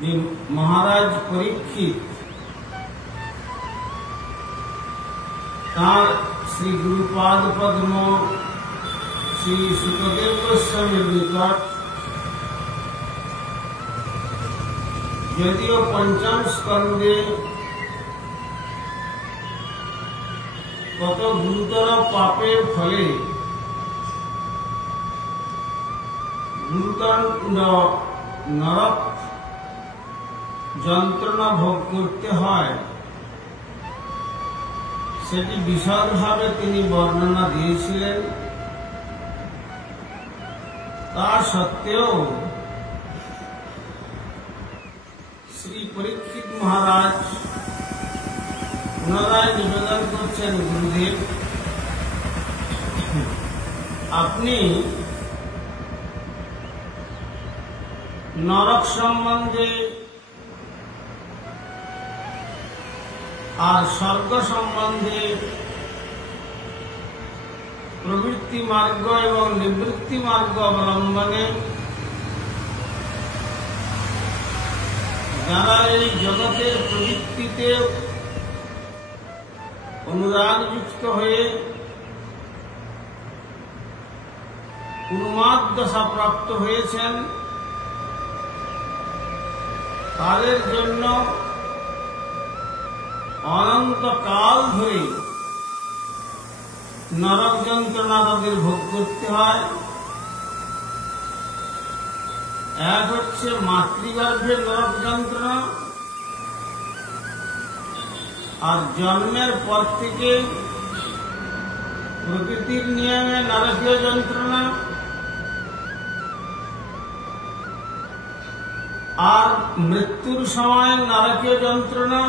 যে মহারাজ পরীক্ষিত তাঁর শ্রী গুরুপাদ পদ্ম শ্রী সুখদেব গোস্বামীর নিকট যদিও পঞ্চম স্কন্ধে কত গুরুতর পাপের ফলে গুরুদণ্ড নরক যন্ত্রণা ভোগ করতে হয়, সেটি বিশদভাবে তিনি বর্ণনা দিয়েছিলেন। তা সত্ত্বেও শ্রী পরীক্ষিত মহারাজ পুনরায় নিবেদন করছেন, গুরুদেব আপনি নরক সম্বন্ধে আর স্বর্গ সম্বন্ধে প্রবৃত্তি মার্গ এবং নিবৃত্তি মার্গ অবলম্বনে যারা এই জগতের প্রবৃত্তিতে অনুরাগযুক্ত হয়ে উন্মাদ দশা প্রাপ্ত হয়েছেন, তাদের জন্য অনন্তকাল ধরে নরক যন্ত্রণা তাদের ভোগ করতে হয়। এক হচ্ছে মাতৃগর্ভের নরক যন্ত্রণা, আর জন্মের পর থেকে প্রকৃতির নিয়মে নরকীয় যন্ত্রণা, আর মৃত্যুর সময় নরকীয় যন্ত্রণা,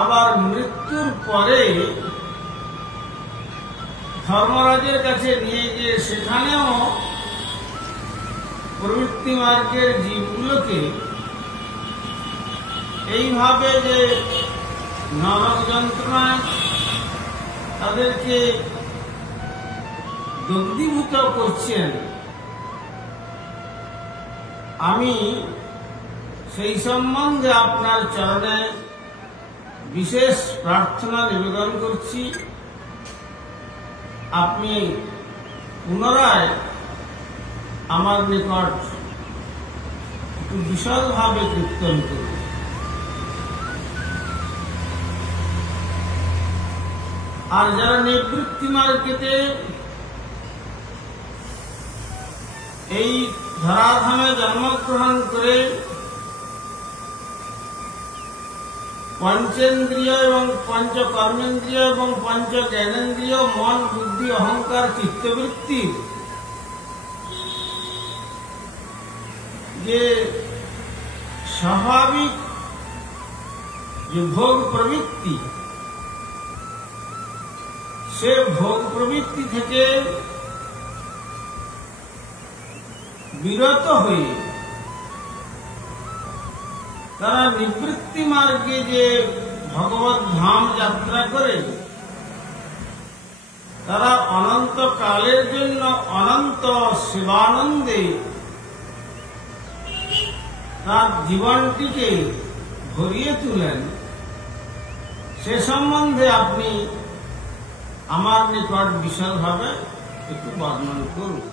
আবার মৃত্যুর পরে ধর্মরাজের কাছে নিয়ে গিয়ে সেখানেও প্রবৃত্তি মার্গের জীবগুলোকে এইভাবে যে নরক যন্ত্রণায় তাদেরকে দগ্ধীভূত করছেন, আমি সেই সম্বন্ধে আপনার চরণে বিশেষ প্রার্থনা নিবেদন করছি, আপনি পুনরায় আমার নিকট একটু বিশদভাবে কীর্তন করুন। আর যারা নিবৃত্তি মার্গেতে এই ধরাধামে জন্মগ্রহণ করে পঞ্চেন্দ্রিয় এবং পঞ্চকর্মেন্দ্রিয় এবং পঞ্চ জ্ঞানেন্দ্রিয় মন বুদ্ধি অহংকার চিত্তবৃত্তি যে স্বাভাবিক যে ভোগ প্রবৃত্তি, সে ভোগ প্রবৃত্তি থেকে বিরত হয়ে তারা নিবৃত্তি মার্গে যে ভগবত ধাম যাত্রা করে, তারা অনন্ত কালের জন্য অনন্ত শিবানন্দে তার জীবনটিকে ভরিয়ে তুলেন, সে সম্বন্ধে আপনি আমার নিকট বিশদভাবে একটু বর্ণন করুন।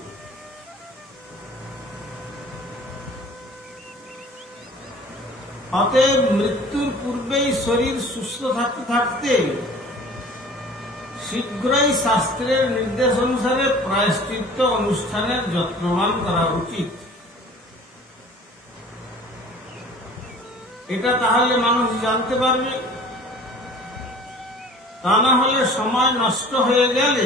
অতএব মৃত্যুর পূর্বেই শরীর সুস্থ থাকতে থাকতে শীঘ্রই শাস্ত্রের নির্দেশ অনুসারে প্রায়শ্চিত্ত অনুষ্ঠানের যত্নবান করা উচিত। এটা তাহলে মানুষ জানতে পারবে, তা না হলে সময় নষ্ট হয়ে গেলে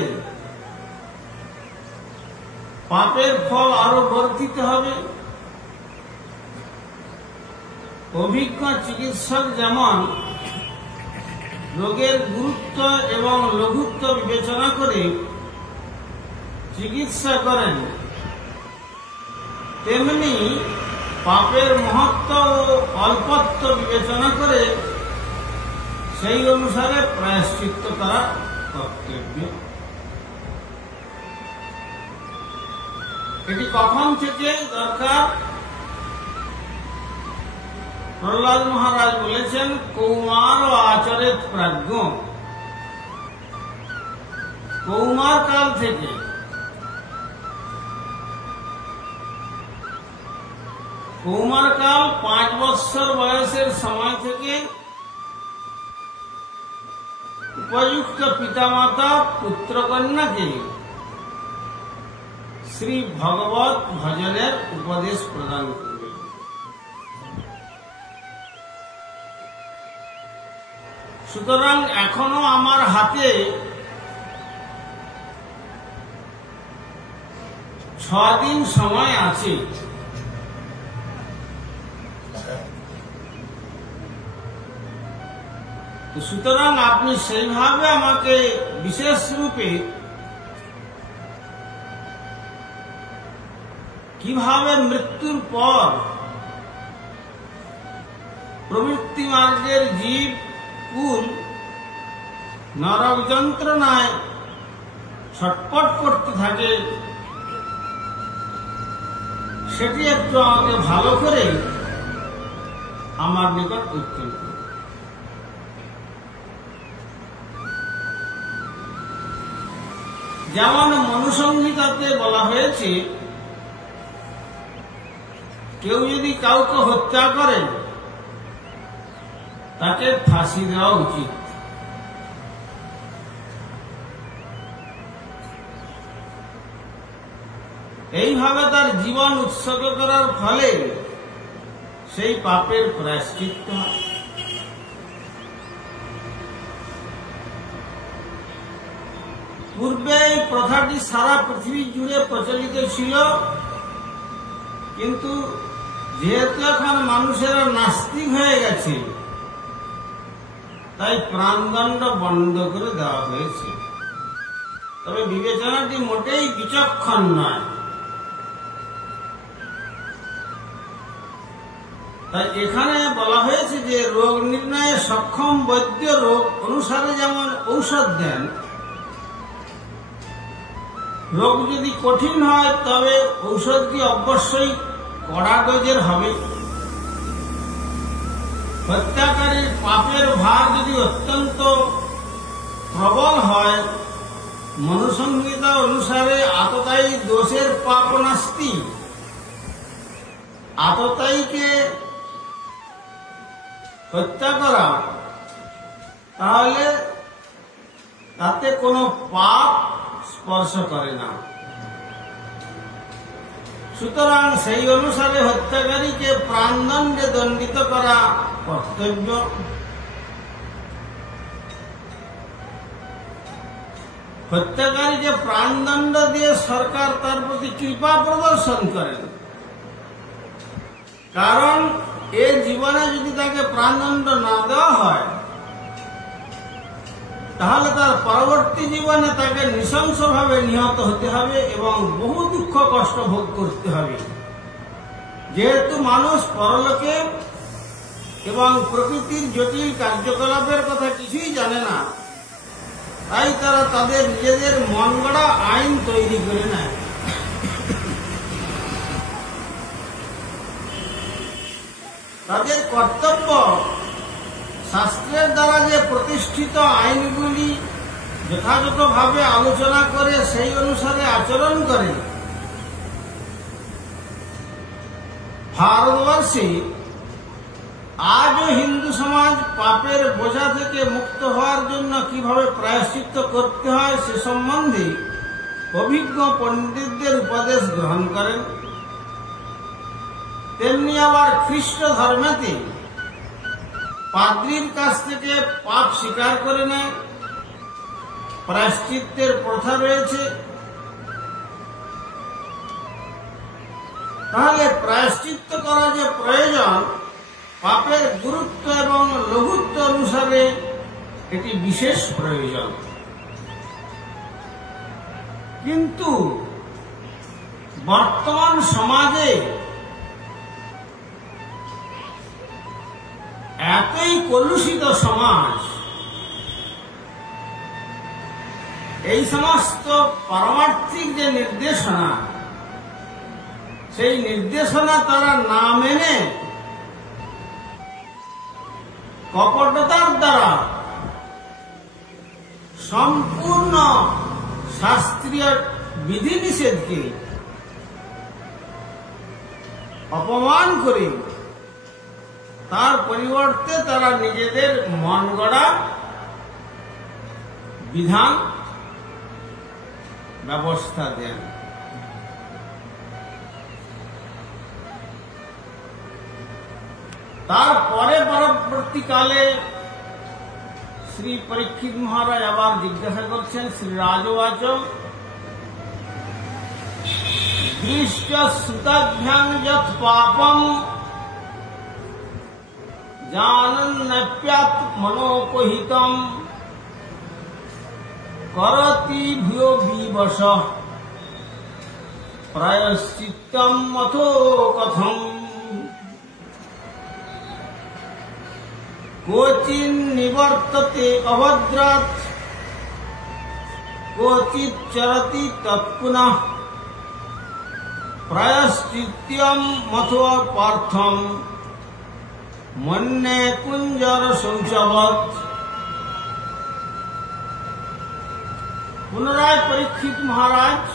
পাপের ফল আরো বর্ধিত হবে। অভিজ্ঞ চিকিৎসক যেমন রোগের গুরুত্ব এবং লঘুত্ব বিবেচনা করে চিকিৎসা করেন, তেমনি পাপের মহত্ব ও অল্পত্ব বিবেচনা করে সেই অনুসারে প্রায়শ্চিত্ত করা কর্তব্য। এটি কখন থেকে দরকার? প্রহ্লাদ মহারাজ বলেছেন, কৌমার ও আচরেত প্রাজ্ঞ। কৌমার কাল থেকে কৌমার কাল 5 বৎসর বয়সের সময় থেকে উপযুক্ত পিতামাতা পুত্রকন্যাকে শ্রী ভগবত ভজনের উপদেশ প্রদান করবে। সুতরাং এখনো আমার হাতে 6 দিন সময় আছে। সুতরাং আপনি সেইভাবে আমাকে বিশেষ রূপে কিভাবে মৃত্যুর পর প্রবৃত্তি মার্গের জীব কুল নরক যন্ত্রণায় ছটপট করতে থাকে, সেটি একটু আমাকে ভালো করে আমার নিকট উত্তর করুন। যেমন মনুসংহিতাতে বলা হয়েছে, কেউ যদি কাউকে হত্যা করে তাকে ফাঁসি দেওয়া উচিত। এইভাবে তার জীবন উৎসর্গ করার ফলে সেই পাপের প্রায়শ্চিত্ত হয়। পূর্বে এই প্রথাটি সারা পৃথিবী জুড়ে প্রচলিত ছিল, কিন্তু যেহেতু এখন মানুষেরা নাস্তিক হয়ে গেছে, তাই প্রাণদণ্ড বন্ধ করে দেওয়া হয়েছে। তবে বিবেচনাটি মোটেই বিচক্ষণ নয়। তাই এখানে বলা হয়েছে যে রোগ নির্ণয়ে সক্ষম বৈদ্য রোগ অনুসারে যেমন ঔষধ দেন, রোগ যদি কঠিন হয় তবে ঔষধটি অবশ্যই কড়া ডোজের হবে। হত্যাকারীর পাপের ভার যদি অত্যন্ত প্রবল হয়, মনুসংহিতা অনুসারে আততায়ী দোষের পাপ নাস্তি, আততায়ীকে হত্যা করা, তাহলে তাতে কোনো পাপ স্পর্শ করে না। সুতরাং সেই অনুসারে হত্যাকারীকে প্রাণদণ্ডে দণ্ডিত করা কর্তব্য। হত্যাকারীকে প্রাণদণ্ড দিয়ে সরকার তার প্রতি কৃপা প্রদর্শন করেন, কারণ এ জীবনে যদি তাকে প্রাণদণ্ড না দেওয়া হয়, তাহলে তার পরবর্তী জীবনে তাকে নৃশংসভাবে নিহত হতে হবে এবং বহু দুঃখ কষ্ট ভোগ করতে হবে। যেহেতু মানুষ পরলোকে এবং প্রকৃতির জটিল কার্যকলাপের কথা কিছুই জানে না, তাই তারা তাদের নিজেদের মন গড়া আইন তৈরি করে নেয়। তাদের কর্তব্য শাস্ত্রের দ্বারা যে প্রতিষ্ঠিত আইনগুলি যথাযথভাবে আলোচনা করে সেই অনুসারে আচরণ করে। ভারতবর্ষে আজও হিন্দু সমাজ পাপের বোঝা থেকে মুক্ত হওয়ার জন্য কিভাবে প্রায়শ্চিত্ত করতে হয় সে সম্বন্ধে অভিজ্ঞ পণ্ডিতদের উপদেশ গ্রহণ করেন। তেমনি আবার খ্রিস্ট ধর্মেতে পাদ্রীর কাছ থেকে পাপ স্বীকার করে নেয়, প্রায়শ্চিত্তের প্রথা রয়েছে। তাহলে প্রায়শ্চিত্ত করা যে প্রয়োজন, পাপের গুরুত্ব এবং লঘুত্ব অনুসারে এটি বিশেষ প্রয়োজন। কিন্তু বর্তমান সমাজে এতই কলুষিত সমাজ, এই সমস্ত পারমার্থিক যে নির্দেশনা, সেই নির্দেশনা তারা না মেনে কপটতার দ্বারা সম্পূর্ণ শাস্ত্রীয় বিধিনিষেধকে অপমান করে তার পরিবর্তে তারা নিজেদের মন গড়া বিধান ব্যবস্থা দেন। তারপরে পরবর্তীকালে শ্রী পরীক্ষিত মহারাজ আবার জিজ্ঞাসা করছেন, শ্রী রাজবাচ দৃষ্ট শ্রুতাভ্যাং যৎ পাপম জানন্নপ্যাৎ মনোপহিতম করতি ভূয়ো বিবশ প্রায়শ্চিত্তম মথো কথম কোচিন নিবর্ততে অভদ্রাৎ কোচিৎ চরতি তৎপুনঃ প্রায়শ্চিত্তম মথো পার্থম মন্যে কুঞ্জর শৌচবৎ। পুনরায় পরীক্ষিত মহারাজ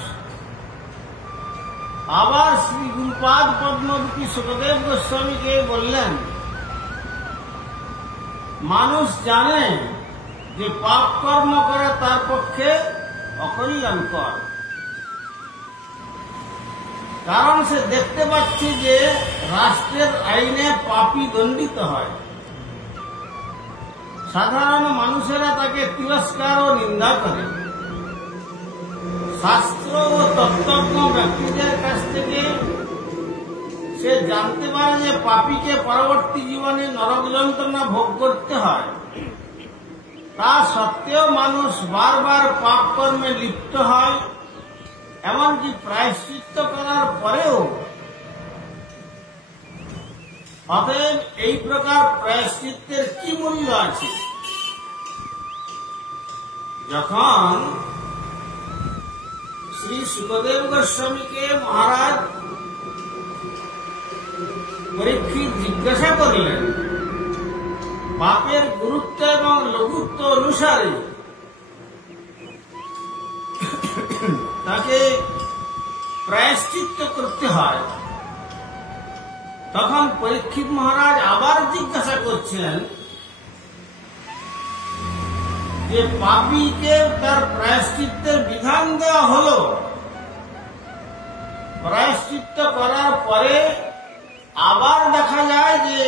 আবার শ্রী গুরুপাদ পদ্মরূপী সুখদেব গোস্বামীকে বললেন, মানুষ জানে যে পাপ কর্ম করা তার পক্ষে অকল্যাণকর, কারণ সে দেখতে পাচ্ছে যে রাষ্ট্রের আইনে পাপী দণ্ডিত হয়। সাধারণ মানুষেরা তাকে তিরস্কার ও নিন্দা করে। শাস্ত্র ও তত্ত্বজ্ঞ ব্যক্তিদের কাছ থেকে সে জানতে পারে যে পাপীকে পরবর্তী জীবনে নরক যন্ত্রণা ভোগ করতে হয়। তা সত্ত্বেও মানুষ বারবার পাপ কর্মে লিপ্ত হয়, এমনকি প্রায়শ্চিত্ত করার পরেও। অতএব এই প্রকার প্রায়শ্চিত্তের কি মূল্য আছে? যখন শ্রী সুখদেব গোস্বামীকে মহারাজ পরীক্ষিত জিজ্ঞাসা করলেন, পাপের গুরুত্ব এবং লঘুত্ব অনুসারে তাকে প্রায়শ্চিত্ত করতে হয়, তখন পরীক্ষিত মহারাজ আবার জিজ্ঞাসা করছেন যে পাপীকে তার প্রায়শ্চিত্তের বিধান দেওয়া হলো, প্রায়শ্চিত্ত করার পরে আবার দেখা যায় যে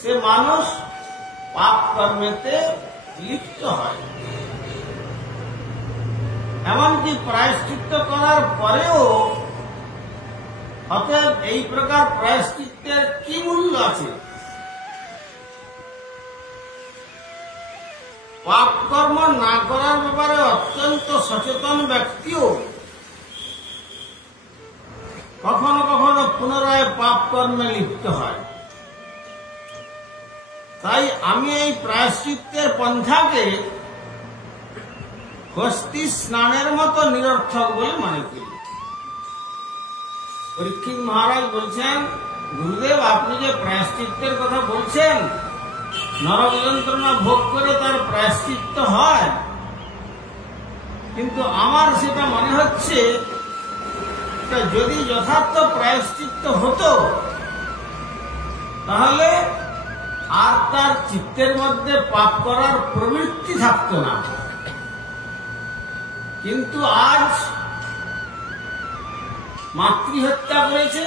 সে মানুষ পাপ কর্মেতে লিপ্ত হয়। এমনকি প্রায়শ্চিত্ত করার পরেও। অতএব এই প্রকার প্রায়শ্চিত্তের কি মূল্য আছে? পাপ কর্ম না করার ব্যাপারে অত্যন্ত সচেতন ব্যক্তিও কখনো কখনো পুনরায় পাপ কর্মে লিপ্ত হয়। তাই আমি এই প্রায়শ্চিত্তের পন্থাকে হস্তি স্নানের মতো নিরর্থক বলে মনে করি। পরীক্ষিত মহারাজ বলছেন, গুরুদেব আপনি যে প্রায়শ্চিত্তের কথা বলছেন, নরক যন্ত্রণা ভোগ করে তার প্রায়শ্চিত্ত হয়, কিন্তু আমার সেটা মনে হচ্ছে যদি যথার্থ প্রায়শ্চিত্ত হতো তাহলে আর তার চিত্তের মধ্যে পাপ করার প্রবৃত্তি থাকতো না। কিন্তু আজ মাতৃহত্যা করেছে,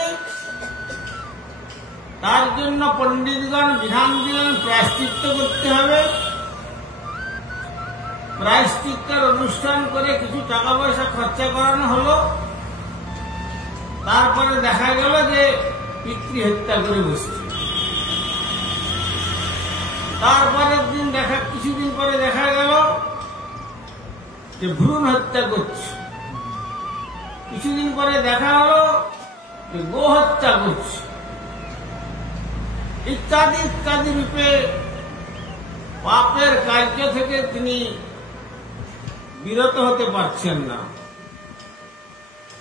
তার জন্য পণ্ডিতগণ বিধান দিলেন প্রায়শ্চিত্ত করতে হবে। প্রায়শ্চিত্তের অনুষ্ঠান করে কিছু টাকা পয়সা খরচা করানো হলো, তারপরে দেখা গেল যে পিতৃহত্যা করে বসছে। তারপরের দিন কিছুদিন পরে দেখা গেল যে ভ্রূণ হত্যা করছে। কিছুদিন পরে দেখা হলো যে গো হত্যা করছে, ইত্যাদি ইত্যাদি রূপে পাপের কার্য থেকে তিনি বিরত হতে পারছেন না।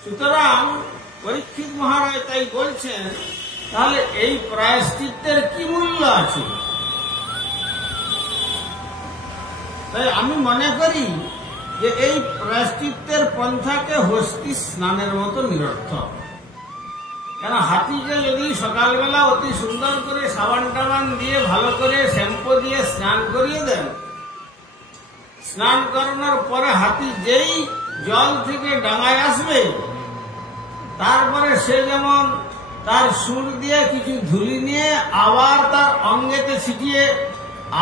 সুতরাং পরীক্ষিত মহারাজ তাই বলছেন, তাহলে এই প্রায়শ্চিত্তের কি মূল্য আছে? তাই আমি মনে করি যে এই প্রায়শ্চিত্তের পন্থাকে হস্তি স্নানের মতো নিরর্থক। কেন হাতিকে যদি সকালবেলা অতি সুন্দর করে সাবান টাবান দিয়ে ভালো করে শ্যাম্পু দিয়ে স্নান করিয়ে দেন, স্নান করানোর পরে হাতি যেই জল থেকে ডাঙায় আসবে, তারপরে সে যেমন তার সুর দিয়ে কিছু ধুলি নিয়ে আবার তার অঙ্গেতে ছিটিয়ে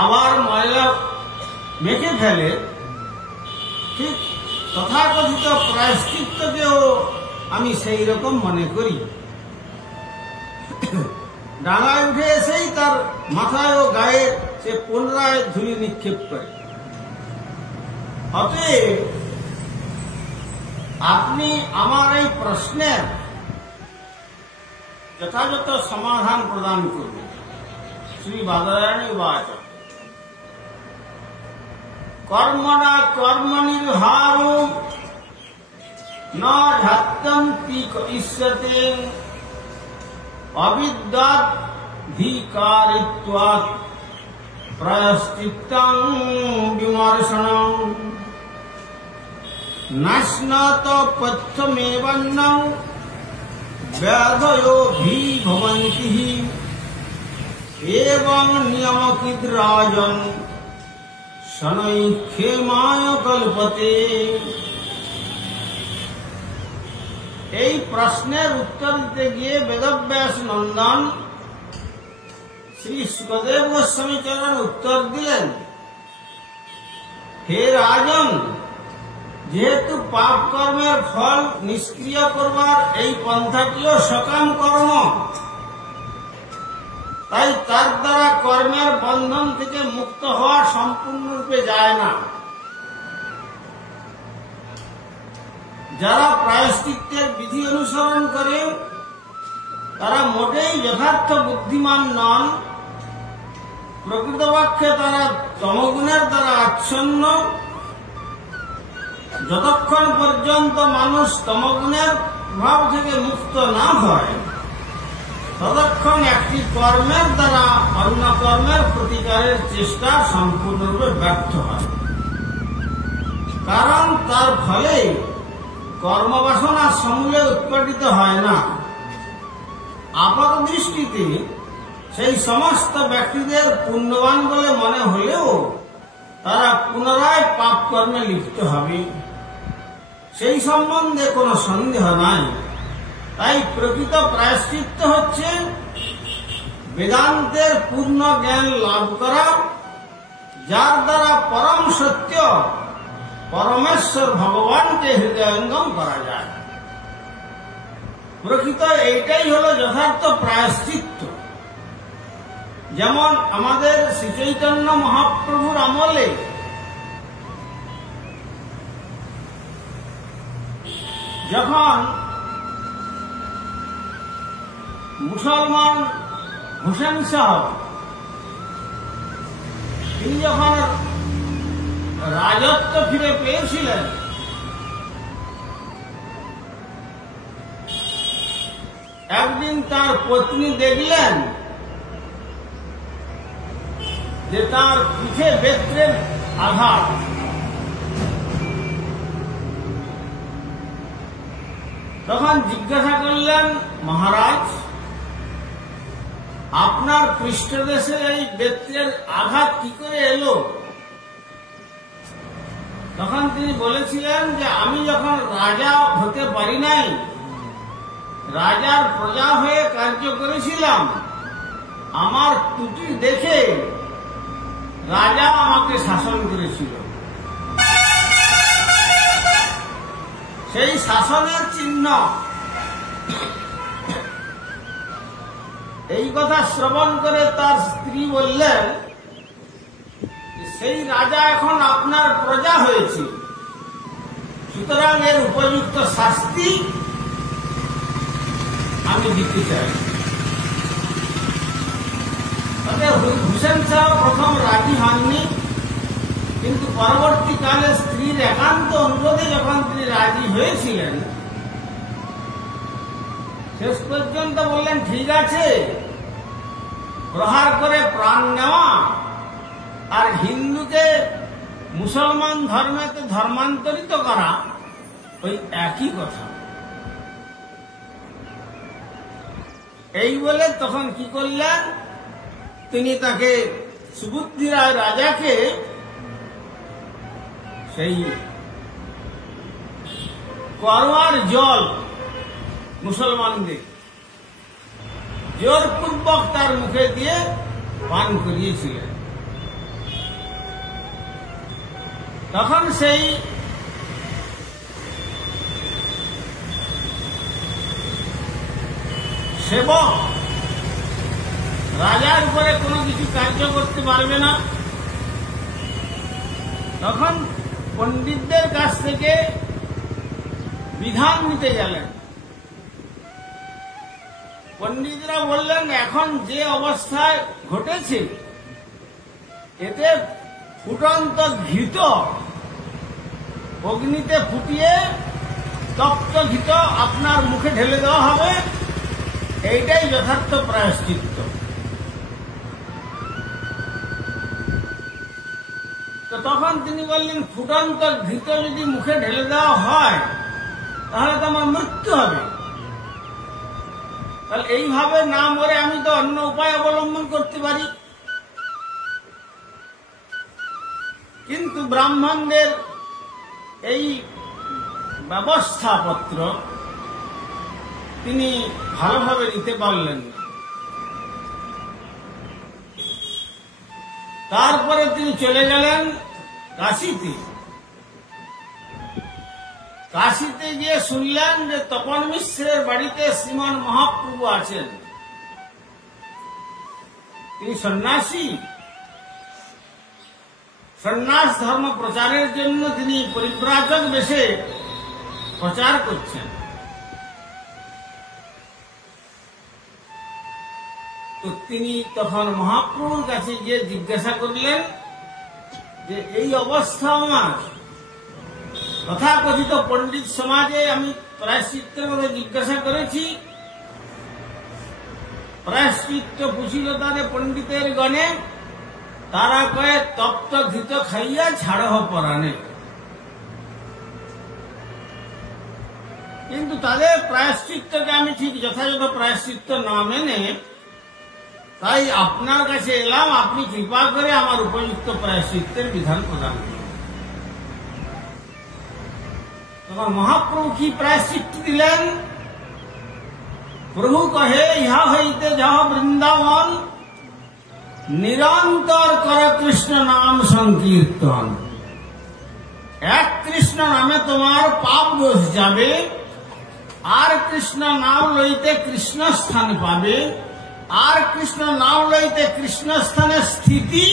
আবার ময়লা মেখে ফেলে, ঠিক তথাকথিত প্রায়শ্চিত্তকেও আমি সেই রকম মনে করি। ডাঙায় উঠে এসেই তার মাথায় ও গায়ে সে পুনরায় ধুলি নিক্ষেপ করে। অতএব আপনি আমার এই প্রশ্নের যথাযথ সমাধান প্রদান করবেন। শ্রী বাদরায়ণ উবাচ কর্মণা কর্মনির্হারো ন ঝাত্যন্তি ইষ্যতে অবিদ্যাধিকারিত্বাৎ প্রায়শ্চিত্তং বিমর্শনং নাশ্নাত পথ্যমেবন্নং ব্যাধয়ো ভবন্তি এবং নিয়মকিদ রাজন শনৈ ক্ষেমায় কল্পতে। এই প্রশ্নের উত্তর দিতে গিয়ে বেদব্যাস নন্দন শ্রী সুখদেব গোস্বামী চরণ উত্তর দিলেন, হে রাজন, যেহেতু পাপ কর্মের ফল নিষ্ক্রিয় করবার এই পন্থাটিও সকাম কর্ম, তাই তার দ্বারা কর্মের বন্ধন থেকে মুক্ত হওয়া সম্পূর্ণরূপে যায় না। যারা প্রায়শ্চিত্তের বিধি অনুসরণ করে তারা মোটেই যথার্থ বুদ্ধিমান নন। প্রকৃতপক্ষে তারা তমগুণের দ্বারা আচ্ছন্ন। যতক্ষণ পর্যন্ত মানুষ তমগুণের প্রভাব থেকে মুক্ত না হয়, ততক্ষণ একটি কর্মের দ্বারা অন্য কর্মের প্রতিকারের চেষ্টা সম্পূর্ণরূপে ব্যর্থ হয়। কারণ তার ফলে কর্মবাসনা সমূলে উৎপাদিত হয় না। আপাত দৃষ্টিতে সেই সমস্ত ব্যক্তিদের পুণ্যবান বলে মনে হলেও তারা পুনরায় পাপ কর্মে লিপ্ত হবে, সেই সম্বন্ধে কোনো সন্দেহ নাই। তাই প্রকৃত প্রায়শ্চিত্ত হচ্ছে বেদান্তের পূর্ণ জ্ঞান লাভ করা, যার দ্বারা পরম সত্য পরমেশ্বর ভগবানকে হৃদয়ঙ্গম করা যায়। প্রকৃত এইটাই হল যথার্থ প্রায়শ্চিত্ত। যেমন আমাদের শ্রীচৈতন্য মহাপ্রভুর আমলে যখন মুসলমান হুসেন সাহেব তিনি যখন রাজত্ব ফিরে পেয়েছিলেন, একদিন তার পত্নী দেখলেন যে তার পিঠে বেত্রের আঘাত। তখন জিজ্ঞাসা করলেন, মহারাজ, আপনার পৃষ্ঠদেশে এই বেত্রের আঘাত কি করে এলো? তখন তিনি বলেছিলেন যে আমি যখন রাজা হতে পারি নাই, রাজার প্রজা হয়ে কার্য করেছিলাম, আমার ত্রুটি দেখে রাজা আমাকে শাসন করেছিল। সেই শাসনের চিহ্ন। এই কথা শ্রবণ করে তার স্ত্রী বললেন, সেই রাজা এখন আপনার প্রজা হয়েছে, সুতরাং এর উপযুক্ত শাস্তি আমি দিতে চাই। তবে হুসেন সাহেব প্রথম রাজি হননি, কিন্তু পরবর্তীকালে স্ত্রীর একান্ত অনুরোধে যখন তিনি রাজি হয়েছিলেন, শেষ পর্যন্ত বললেন, ঠিক আছে, প্রহার করে প্রাণ নেওয়া আর হিন্দুকে মুসলমান ধর্মেতে ধর্মান্তরিত করা ওই একই কথা। এই বলে তখন কি করলেন, তিনি তাকে সুবুদ্ধি রায় রাজাকে সেই করোয়ার জল মুসলমানদের জোরপূর্বক তার মুখে দিয়ে পান করিয়েছিলেন। তখন সেই সেবক রাজার উপরে কোনো কিছু কার্য করতে পারবে না। তখন পণ্ডিতদের কাছ থেকে বিধান নিতে গেলেন। পণ্ডিতরা বললেন, এখন যে অবস্থায় ঘটেছে এতে ফুটন্ত ঘৃত অগ্নিতে ফুটিয়ে তপ্ত ঘৃত আপনার মুখে ঢেলে দেওয়া হবে, এইটাই যথার্থ প্রায়শ্চিত্ত। তো তখন তিনি বললেন, ফুটন্ত ঘৃত যদি মুখে ঢেলে দেওয়া হয় তাহলে তো আমার মৃত্যু হবে, তাহলে এইভাবে না মরে আমি তো অন্য উপায় অবলম্বন করতে পারি। কিন্তু ব্রাহ্মণদের এই ব্যবস্থাপত্র তিনি ভালোভাবে নিতে পারলেন না। তারপরে তিনি চলে গেলেন কাশীতে। কাশীতে গিয়ে শুনলেন যে তপন মিশ্রের বাড়িতে শ্রীমান মহাপ্রভু আছেন। তিনি সন্ন্যাসী, সন্ন্যাস ধর্ম প্রচারের জন্য তিনি পরিব্রাজক বেশে প্রচার করছেন। তো তিনি তখন মহাপ্রভুর কাছে গিয়ে জিজ্ঞাসা করলেন যে এই অবস্থা আমার, তথাকথিত পণ্ডিত সমাজে আমি প্রায়শ্চিত্তের কথা জিজ্ঞাসা করেছি, প্রায়শ্চিত্ত পুছিল তাদের পণ্ডিতের গণে, তারা কয়ে তপ্ত ঘৃত খাইয়া ছাড়হ পরাণে। কিন্তু তাদের প্রায়শ্চিত্তকে আমি ঠিক যথাযথ প্রায়শ্চিত্ত না মেনে তাই আপনার কাছে এলাম, আপনি কৃপা করে আমার উপযুক্ত প্রায়শ্চিত্তের বিধান প্রদান করুন। তখন মহাপ্রভু কি প্রায়শ্চিত্ত দিলেন? প্রভু কহে, ইহা হইতে যাহ বৃন্দাবন, নিরন্তর কর কৃষ্ণ নাম সংকীর্তন। এক কৃষ্ণ নামে তোমার পাপ দোষ যাবে, আর কৃষ্ণ নাম লইতে কৃষ্ণ স্থান পাবে, আর কৃষ্ণ নাম লইতে কৃষ্ণ স্থানে স্থিতি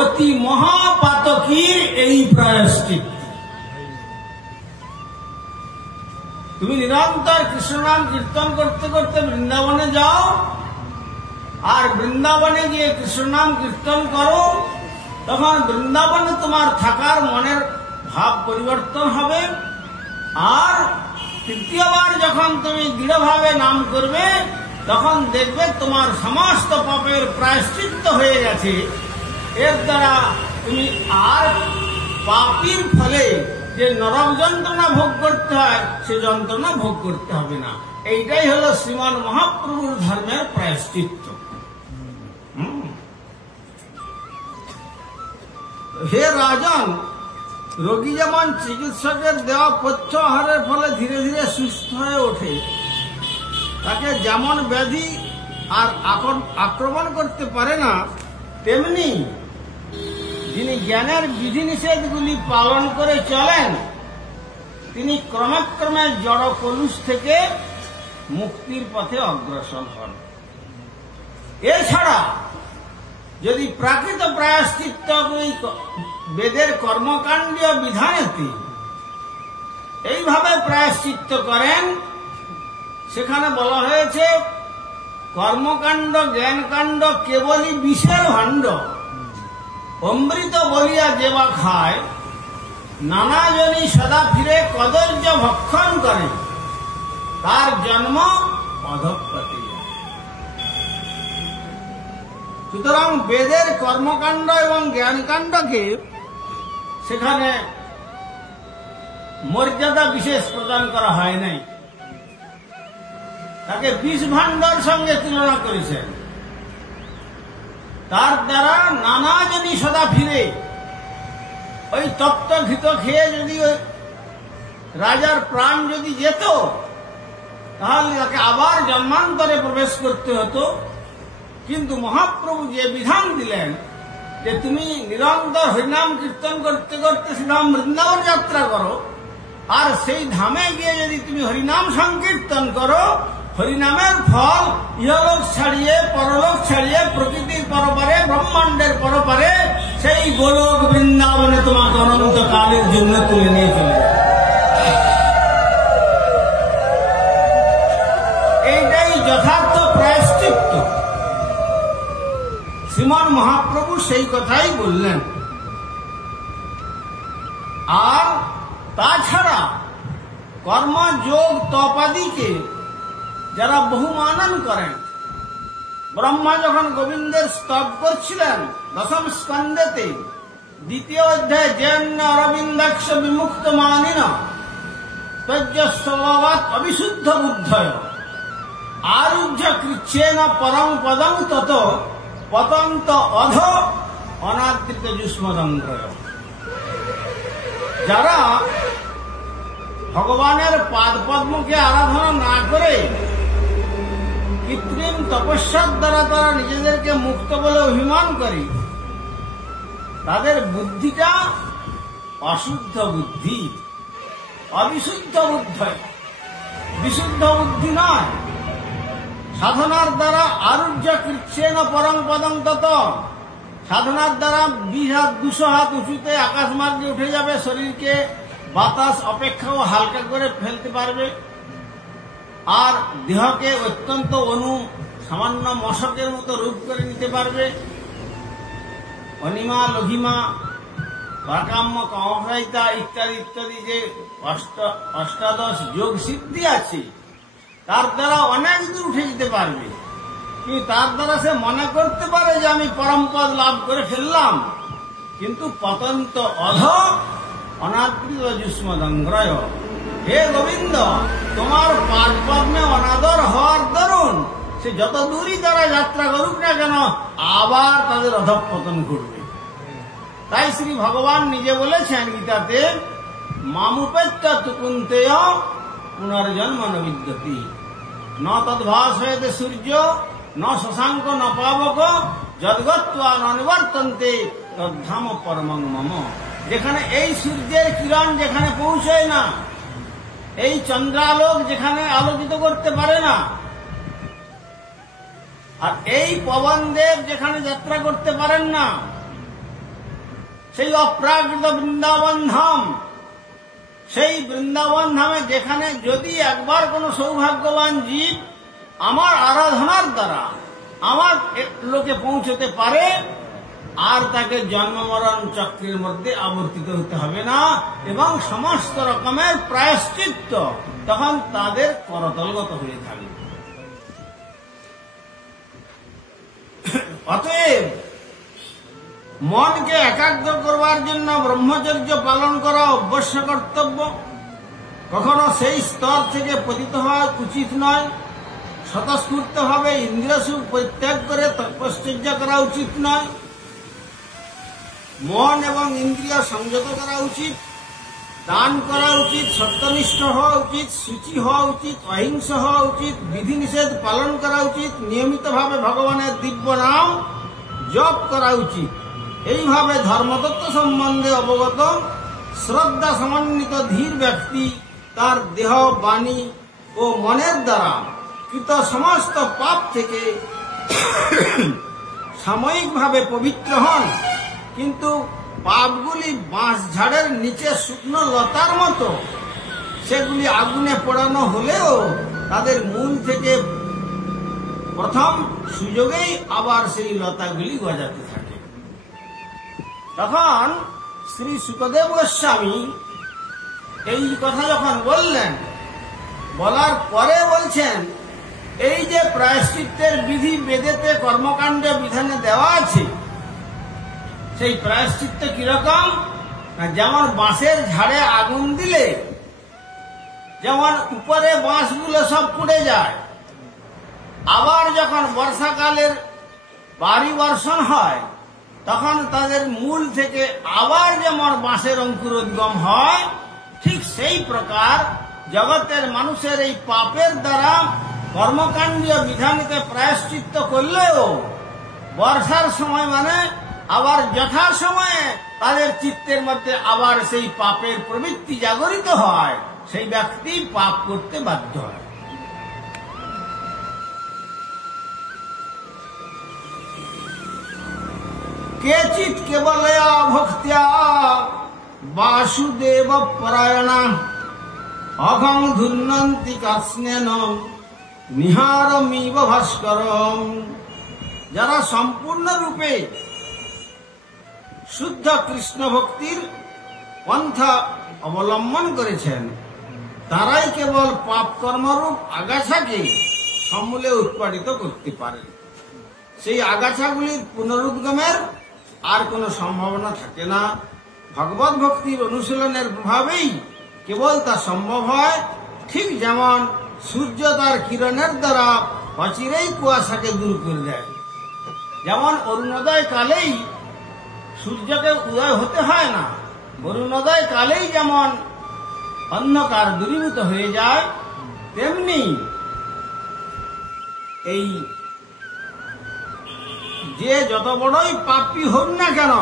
অতি মহাপাতকীর এই প্রায়শ্চিত্ত। তুমি নিরন্তর কৃষ্ণ নাম কীর্তন করতে করতে বৃন্দাবনে যাও, আর বৃন্দাবনে গিয়ে কৃষ্ণ নাম কীর্তন করো, তখন বৃন্দাবনে তোমার থাকার মনের ভাব পরিবর্তন হবে। আর তৃতীয়বার যখন তুমি দৃঢ়ভাবে নাম করবে তখন দেখবে তোমার সমস্ত পাপের প্রায়শ্চিত্ত হয়ে গেছে। এর দ্বারা তুমি আর পাপীর ফলে যে নরক যন্ত্রণা ভোগ করতে হয় সে যন্ত্রণা ভোগ করতে হবে না। এইটাই হলো শ্রীমান মহাপ্রভুর ধর্মের প্রায়শ্চিত্ত। হে রাজন, রোগী যেমন চিকিৎসকের দেওয়া পথ্য আহারের ফলে ধীরে ধীরে সুস্থ হয়ে ওঠে, তাকে যেমন ব্যাধি আর আক্রমণ করতে পারে না, তেমনি যিনি জ্ঞানের বিধিনিষেধগুলি পালন করে চলেন তিনি ক্রমে ক্রমে জড় কলুষ থেকে মুক্তির পথে অগ্রসর হন। এছাড়া যদি প্রাকৃত প্রায়শ্চিত্ত বেদের কর্মকাণ্ডীয় বিধানেতে এইভাবে প্রায়শ্চিত্ত করেন, সেখানে বলা হয়েছে কর্মকাণ্ড জ্ঞানকাণ্ড কেবলই বিষের ভাণ্ড, অমৃত বলিয়া যেবা খায়, নানা জনি সদা ফিরে কদর্য ভক্ষণ করে, তার জন্ম অধঃপতি। সুতরাং বেদের কর্মকাণ্ড এবং জ্ঞানকাণ্ডকে সেখানে মর্যাদা বিশেষ প্রদান করা হয় নাই, তাকে বিষ ভাণ্ডার সঙ্গে তুলনা করেছেন। তার দ্বারা নানা যদি সদা ফিরে ওই তপ্ত ঘৃত খেয়ে যদি ওই রাজার প্রাণ যদি যেত, তাহলে তাকে আবার জন্মান্তরে প্রবেশ করতে হতো। কিন্তু মহাপ্রভু যে বিধান দিলেন যে তুমি নিরন্তর হরিনাম কীর্তন করতে করতে শ্রীরাম বৃন্দাবন যাত্রা করো, আর সেই ধামে গিয়ে যদি তুমি হরিনাম সংকীর্তন করো, হরিনামের ফল ইহলোক ছাড়িয়ে পরলোক ছাড়িয়ে প্রকৃতির পরপারে ব্রহ্মাণ্ডের পরপারে সেই গোলক বৃন্দাবনে তোমাকে অনন্তকালের জন্য তুলে নিয়ে চলে যাবে। এইটাই যথার্থ প্রায়শ্চিত্ত। শ্রীমান মহাপ্রভু সেই কথাই বললেন। আর তাছাড়া কর্মযোগ তপাদিকে যারা বহুমানন করেন, ব্রহ্মা যখন গোবিন্দের স্তব করছিলেন দশম স্কন্ধেতে দ্বিতীয় অধ্যায় জৈন অরবিন্দাক্ষ বিমুক্ত মানিন তজ্জস্বভাবাৎ অবিশুদ্ধ বুদ্ধয় আরুহ্য কৃচ্ছেন পরম পদং তত পতন্ত অধ অনাদৃত যুষ্মদঙ্গ্রয়। যারা ভগবানের পাদ পদ্মকে আরাধনা না করে কৃত্রিম তপস্যার দ্বারা তারা নিজেদেরকে মুক্ত বলে অভিমান করে, তাদের বুদ্ধিটা অশুদ্ধ বুদ্ধি, অবিশুদ্ধ বুদ্ধি, বিশুদ্ধ বুদ্ধি নয়। সাধনার দ্বারা আরুহ্য কৃচ্ছেন পরম পদং তত, সাধনার দ্বারা 200 হাত উঁচুতে আকাশ মার্গে উঠে যাবে, শরীরকে বাতাস অপেক্ষাও হালকা করে ফেলতে পারবে, আর দেহকে অত্যন্ত সামান্য মশকের মতো রূপ করে নিতে পারবে। অনিমা লঘিমা প্রাকাম্য কামপ্রায়িতা ইত্যাদি ইত্যাদি যে অষ্টাদশ যোগ সিদ্ধি আছে, তার দ্বারা অনেক দূর উঠে যেতে পারবে। কিন্তু তার দ্বারা সে মনে করতে পারে যে আমি পরমপদ লাভ করে ফেললাম, কিন্তু পতন্ত অধ অনাদৃত যুষ্মদঙ্গ্রয়। হে গোবিন্দ, তোমার পাদ পদ্মে অনাদর হওয়ার দরুন সে যত দূরই তারা যাত্রা করুক না কেন, আবার তাদের অধঃপতন ঘটবে। তাই শ্রী ভগবান নিজে বলেছেন গীতাতে, মামুপেত্য তুকুন্তেয় পুনর্জন্ম ন বিদ্যতি ন তদ্ভাসয়তে সূর্য ন শশাঙ্ক ন পাবক যদ্গত্বা ন নিবর্তন্তে তদ্ধাম পরমং মম। যেখানে এই সূর্যের কিরণ যেখানে পৌঁছয় না, এই চন্দ্রালোক যেখানে আলোকিত করতে পারে না, আর এই পবনদেব যেখানে যাত্রা করতে পারেন না, সেই অপ্রাকৃত বৃন্দাবন ধাম, সেই বৃন্দাবন ধামে যেখানে যদি একবার কোন সৌভাগ্যবান জীব আমার আরাধনার দ্বারা আমার লোকে পৌঁছতে পারে, আর তাকে জন্ম মরণ চক্রের মধ্যে আবর্তিত হতে হবে না, এবং সমস্ত রকমের প্রায়শ্চিত্ত তখন তাদের করতলগত হয়ে থাকবে। অতএব মনকে একাগ্র করবার জন্য ব্রহ্মচর্য পালন করা অবশ্য কর্তব্য। কখনো সেই স্তর থেকে পতিত হওয়া উচিত নয়। স্বতঃস্ফূর্তভাবে ইন্দ্রিয় সুখ পরিত্যাগ করে তপশ্চর্য করা উচিত নয়। মন এবং ইন্দ্রিয় সংযত করা উচিত, দান করা উচিত, সত্যনিষ্ঠ হওয়া উচিত, সূচি হওয়া উচিত, অহিংস হওয়া উচিত, বিধিনিষেধ পালন করা উচিত, নিয়মিতভাবে ভগবানের দিব্য নাম জপ করা উচিত। এইভাবে ধর্মতত্ত্ব সম্বন্ধে অবগত শ্রদ্ধা সমন্বিত ধীর ব্যক্তি তার দেহ, বাণী ও মনের দ্বারা কৃত সমস্ত পাপ থেকে সাময়িকভাবে পবিত্র হন, কিন্তু পাপগুলি বাঁশ ঝাড়ের নিচে শুকনো লতার মতো, সেগুলি আগুনে পোড়ানো হলেও তাদের মূল থেকে প্রথম সুযোগেই আবার সেই লতাগুলি গজাতে থাকে। তখন শ্রী শুকদেব গোস্বামী এই কথা যখন বললেন, বলার পরে বলছেন, এই যে প্রায়শ্চিত্তের বিধি বেদেতে কর্মকাণ্ড বিধানে দেওয়া আছে, সেই প্রায়শ্চিত্ত কিরকম? যেমন বাঁশের ঝাড়ে আগুন দিলে যেমন উপরে বাঁশগুলো সব পুড়ে যায়, আবার যখন বর্ষাকালের ভারী বর্ষণ হয় তখন তাদের মূল থেকে আবার যেমন বাঁশের অঙ্কুরোদ্গম হয়, ঠিক সেই প্রকার জগতের মানুষের এই পাপের দ্বারা কর্মকাণ্ডীয় বিধানকে প্রায়শ্চিত্ত করলেও বর্ষার সময় মানে আবার যথা সময়ে তাদের চিত্তের মধ্যে আবার সেই পাপের প্রবৃত্তি জাগরিত হয়, সেই ব্যক্তি পাপ করতে বাধ্য হয়। কেচিৎ কেবলয়া ভক্ত্যা বাসুদেব পরায়ণা অঘং ধুন্নন্তি কাস্নেন নিহারমিব ভাস্করম। যারা সম্পূর্ণরূপে শুদ্ধ কৃষ্ণ ভক্তির পন্থা অবলম্বন করেছেন, তারাই কেবল পাপ কর্মরূপ আগাছাকে সমূলে উৎপাদিত করতে পারেন। সেই আগাছাগুলির পুনরুদ্গমের আর কোনো সম্ভাবনা থাকে না। ভগবত ভক্তির অনুশীলনের প্রভাবেই কেবল তা সম্ভব হয়। ঠিক যেমন সূর্য তার কিরণের দ্বারা অচিরেই কুয়াশাকে দূর করে দেয়, যেমন অরুণোদয় কালেই সূর্যকে উদয় হতে হয় না, অরুণোদয় কালেই যেমন অন্ধকার দূরীভূত হয়ে যায়, তেমনি এই যে যত বড়ই পাপী হোক না কেন,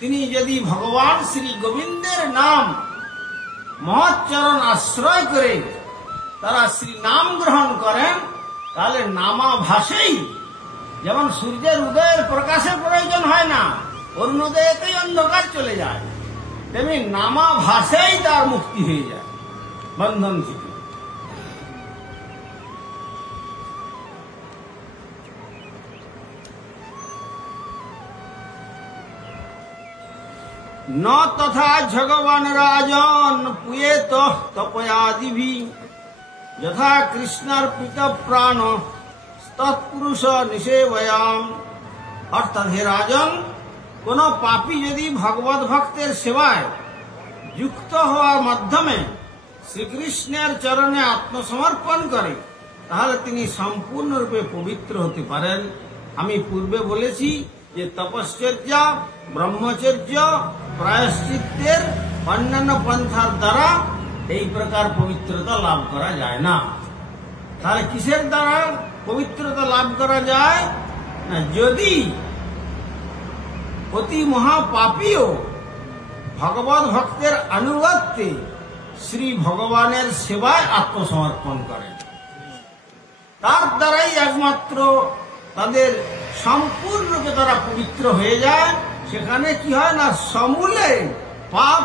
তিনি যদি ভগবান শ্রী গোবিন্দের নাম মহচ্চরণ আশ্রয় করে তারা শ্রী নাম গ্রহণ করেন, তাহলে নামাভাসেই যেমন সূর্যের উদয়ের প্রকাশের প্রয়োজন হয় না, অরুণোদয়তেই অন্ধকার চলে যায়, তেমনি নামাভাসেই তার মুক্তি হয়ে যায় বন্ধন থেকে। ন তথা ভগবান রাজন পুয়েত তপয়াদিভি যথা কৃষ্ণার্পিত প্রাণ তৎপুরুষ নিষেবয়াম। অর্থাৎ হে রাজন, কোন পাপী যদি ভগবত ভক্তের সেবায় যুক্ত হওয়ার মাধ্যমে শ্রীকৃষ্ণের চরণে আত্মসমর্পণ করে, তাহলে তিনি সম্পূর্ণরূপে পবিত্র হতে পারেন। আমি পূর্বে বলেছি যে তপশ্চর্য, ব্রহ্মচর্য, প্রায়শ্চিত্তের অন্যান্য পন্থার দ্বারা এই প্রকার পবিত্রতা লাভ করা যায় না। তাহলে কিসের দ্বারা পবিত্রতা লাভ করা যায় না? যদি অতি মহাপাপীও ভগবত ভক্তের আনুগত্যে শ্রী ভগবানের সেবায় আত্মসমর্পণ করেন, তার দ্বারাই একমাত্র তাদের সম্পূর্ণরূপে তারা পবিত্র হয়ে যায়। সেখানে কি হয় না, সমূলে পাপ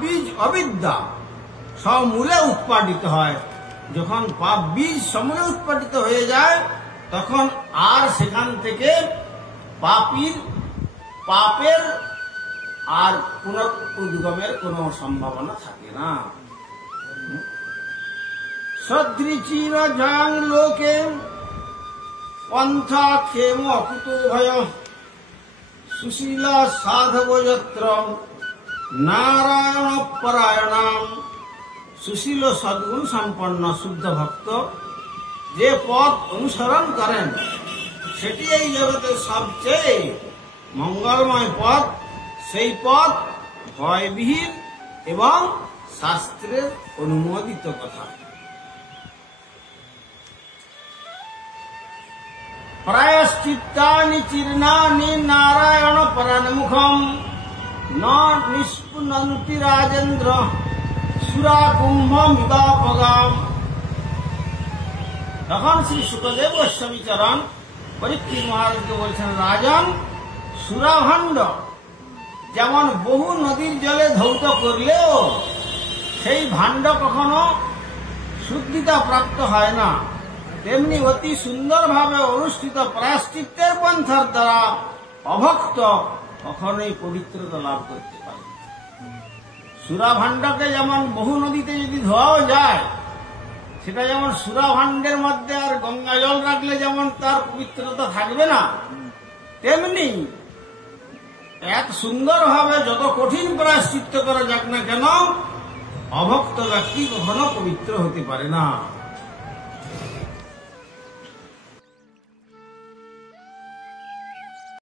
বীজ অবিদ্যা সমূলে উৎপাদিত হয়। যখন পাপ বীজ সমূলে উৎপাদিত হয়ে যায়, তখন আর সেখান থেকে পাপের আর পুনরুদ্গমের কোনো সম্ভাবনা থাকে না। সদৃচির জয়ং লোকে পন্থা ক্ষেম অকুতো ভয় সুশীল সাধব যত্র নারায়ণ পরায়ণাম। সুশীল সদ্গুণ সম্পন্ন শুদ্ধ ভক্ত যে পথ অনুসরণ করেন, সেটি এই জগতের সবচেয়ে মঙ্গলময় পথ। সেই পথ ভয়বিহীন এবং শাস্ত্রের অনুমোদিত কথা। প্রায়শ্চিত্তানি চীর্ণানি নারায়ণ পরান্মুখম ন নিষ্পুনন্তি রাজেন্দ্র সুরা কুম্ভ মিবাপগাম। তখন শ্রী শুকদেব গোস্বামী চরণ পরীক্ষিত মহারাজকে বলছেন, রাজন, সুরাভাণ্ড যেমন বহু নদীর জলে ধৌত করলেও সেই ভাণ্ড কখনো শুদ্ধিতা প্রাপ্ত হয় না, তেমনি অতি সুন্দরভাবে অনুষ্ঠিত প্রায়শ্চিত্তের পন্থার দ্বারা অভক্ত কখনোই পবিত্রতা লাভ করতে পারে। সুরাভাণ্ডকে যেমন বহু নদীতে যদি ধোয়াও যায়, সেটা যেমন সুরাভাণ্ডের মধ্যে আর গঙ্গা জল রাখলে যেমন তার পবিত্রতা থাকবে না, তেমনি এক সুন্দরভাবে যত কঠিন প্রায়শ্চিত্ত করা যাক না কেন, অভক্ত ব্যক্তি কখনো পবিত্র হতে পারে না।